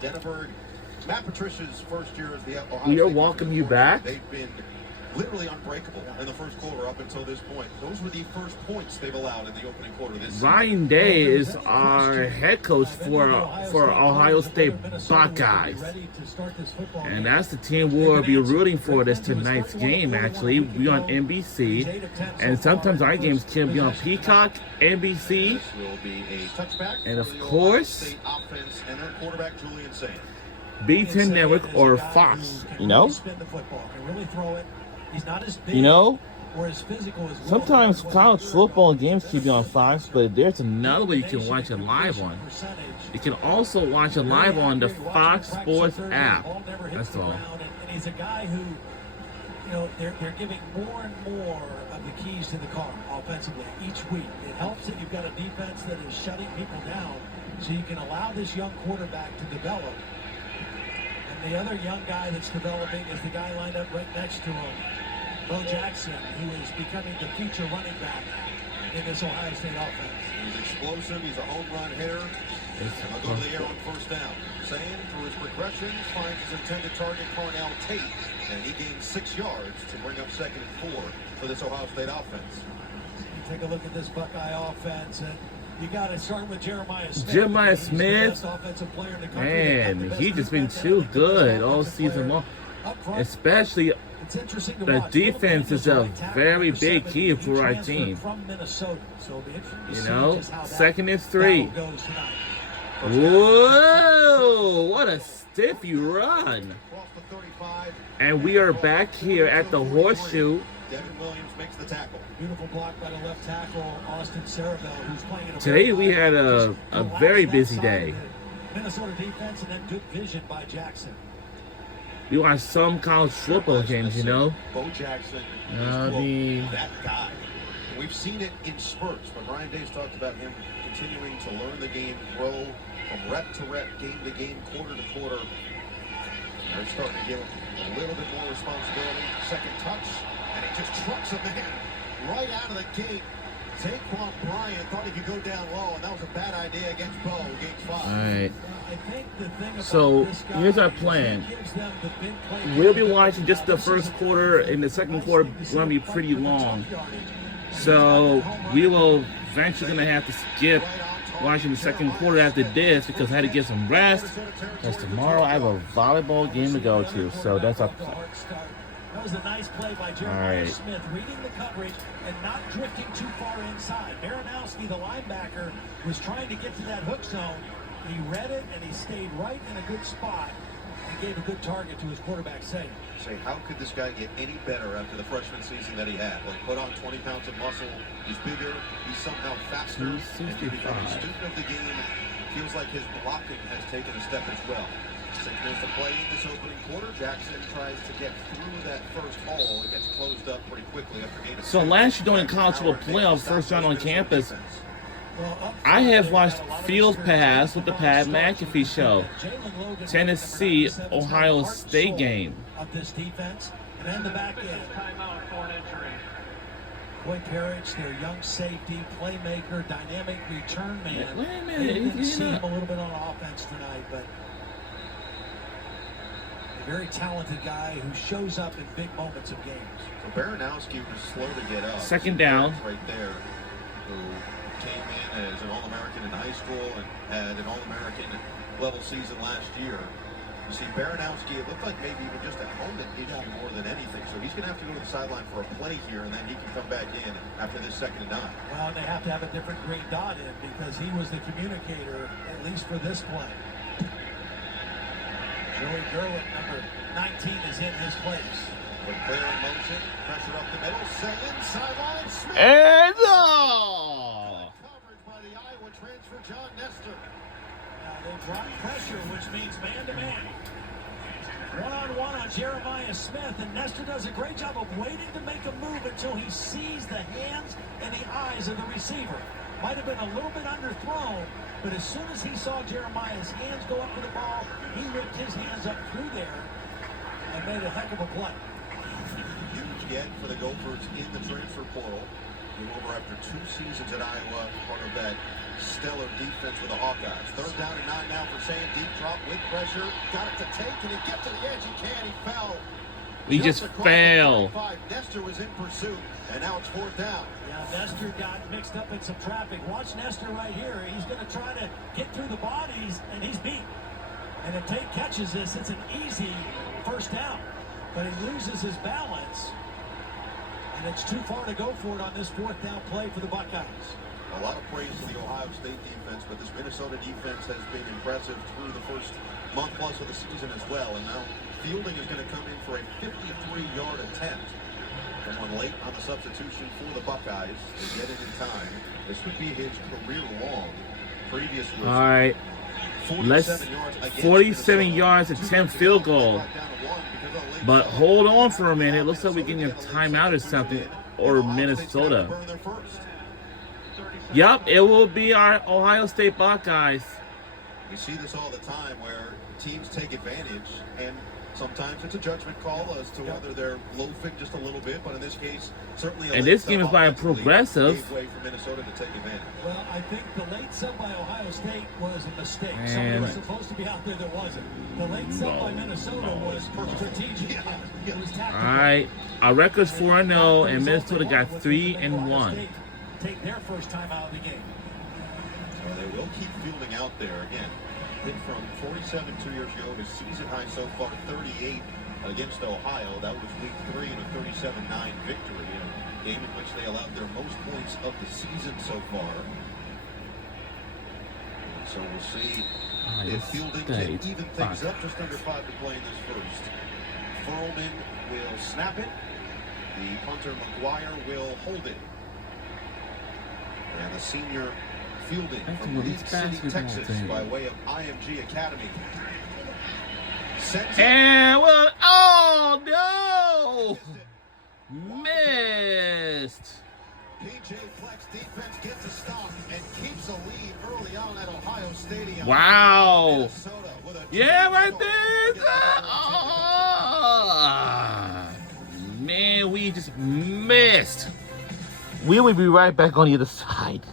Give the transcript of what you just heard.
Denneberg. Matt Patricia's first year as the Ohio We are State welcoming you back. They've been literally unbreakable in the first quarter up until this point. Those were the first points they've allowed in the opening quarter this season. Ryan Day is our head coach for Ohio State Buckeyes. And that's the team we'll be rooting for this tonight's game, actually. We're on NBC. And sometimes our games can be on Peacock, NBC, and of course, B10 Network or Fox, you know? You know, sometimes college football games can be on Fox, but there's another way you can watch it live on. You can also watch it live on the Fox Sports app. That's all. And he's a guy who, you know, they're giving more and more of the keys to the car offensively each week. It helps that you've got a defense that is shutting people down, so you can allow this young quarterback to develop. And the other young guy that's developing is the guy lined up right next to him, Bo Jackson, who is becoming the future running back in this Ohio State offense. He's explosive. He's a home run hitter. And he'll go to the air on first down. Saying through his progressions, finds his intended target, Cornell Tate, and he gains 6 yards to bring up 2nd and 4 for this Ohio State offense. You take a look at this Buckeye offense, and you got to start with Jeremiah Smith. Jeremiah Smith, man, he's just been too good all season long. Especially the defense is a very big key for our team. You know, 2nd and 3. Whoa, what a stiffy run. And we are back here at the Horseshoe. Devin Williams makes the tackle. Beautiful block by the left tackle, Austin Sarabell, who's playing in a Today we had a very busy day. Minnesota defense and then good vision by Jackson. We watched some college football games, you know. Bo Jackson is that guy. We've seen it in spurts, but Ryan Day's talked about him continuing to learn the game, grow from rep to rep, game to game, quarter to quarter. They're starting to give him a little bit more responsibility. 2nd touch, and he just trucks a man right out of the gate. Saquon Bryant thought he could go down low, and that was a bad idea against Bo, game 5. All right. So here's our plan. We'll be watching just the first quarter, and the second quarter is going to be pretty long. So we will eventually going to have to skip watching the second quarter after this because I had to get some rest. Because tomorrow I have a volleyball game to go to. So that's our plan. That was a nice play by Jeremiah Smith, reading the coverage and not drifting too far inside. Baranowski, the linebacker, was trying to get to that hook zone. He read it, and he stayed right in a good spot and gave a good target to his quarterback, Say, how could this guy get any better after the freshman season that he had? Like, put on 20 pounds of muscle. He's bigger. He's somehow faster. And he's become a student of the game. Feels like his blocking has taken a step as well. There's the play in this opening quarter. Jackson tries to get through that first hole. It gets closed up pretty quickly after gain of 6. So last year during college football playoff, first round on campus, I have watched Field Pass with the Pat McAfee show. Tennessee, Ohio State game. Of this defense, and then the back end. Boy Parrish, their young safety, playmaker, dynamic return man. Wait a minute, didn't see him a little bit on offense tonight, but a very talented guy who shows up in big moments of games. So Baranowski was slow to get up. 2nd down. Right there, who came in as an All-American in high school and had an All-American level season last year. You see, Baranowski, it looked like maybe even just a helmet issue more than anything. So he's going to have to go to the sideline for a play here, and then he can come back in after this 2nd and 9. Well, they have to have a different green dot in because he was the communicator, at least for this play. Joey Gerwick, number 19, is in his place. With clear in motion, pressure up the middle, Sagan, sideline, Smith. And Coverage by the Iowa transfer, John Nestor. Now they drop pressure, which means man-to-man. One-on-one on Jeremiah Smith, and Nestor does a great job of waiting to make a move until he sees the hands and the eyes of the receiver. Might have been a little bit underthrown, but as soon as he saw Jeremiah's hands go up to the ball, he ripped his hands up through there and made a heck of a play. Huge get for the Gophers in the transfer portal. Came over after 2 seasons at Iowa, part of that stellar defense for the Hawkeyes. 3rd down and 9 now for Sam. Deep drop with pressure. Got it to take, and he gets to the edge. He can. He fell. We just fell. Nestor was in pursuit, and now it's 4th down. Yeah, Nestor got mixed up in some traffic. Watch Nestor right here. He's going to try to get through the bodies, and he's beat. And if Tate catches this, it's an easy 1st down. But he loses his balance, and it's too far to go for it on this 4th down play for the Buckeyes. A lot of praise to the Ohio State defense, but this Minnesota defense has been impressive through the first month plus of the season as well. And now Fielding is going to come in for a 53-yard attempt. Someone late on the substitution for the Buckeyes to get it in time. This would be his career long. Previous was All right. 47 yards, attempt field goal. But hold on for a minute. Looks like we're getting a timeout or something. Or Minnesota. Yep, it will be our Ohio State Buckeyes. You see this all the time where teams take advantage, and sometimes it's a judgment call as to whether they're loafing just a little bit, but in this case, certainly. And this game is by a progressive. Gave way for Minnesota to take advantage. Well, I think the late sub by Ohio State was a mistake. And somebody was supposed to be out there that wasn't. The late sub by Minnesota was strategic. It was tactical. All right, our record's 4-0, and Minnesota got 3-1. Take their first time out of the game. So they will keep Fielding out there again. Hit from 47 2 years ago, his season high so far 38 against Ohio. That was week 3 in a 37-9 victory, a game in which they allowed their most points of the season so far. And so we'll see if Fielding can even things up. Just under 5 to play in this first. Furlman will snap it. The punter McGuire will hold it. And the senior Fielding from Leeds City, Texas, by way of IMG Academy. And well, oh no! Missed. PJ Flex defense gets a stop and keeps a lead early on at Ohio Stadium. Wow! Yeah, right there. Man, we just missed. We will be right back on the other side.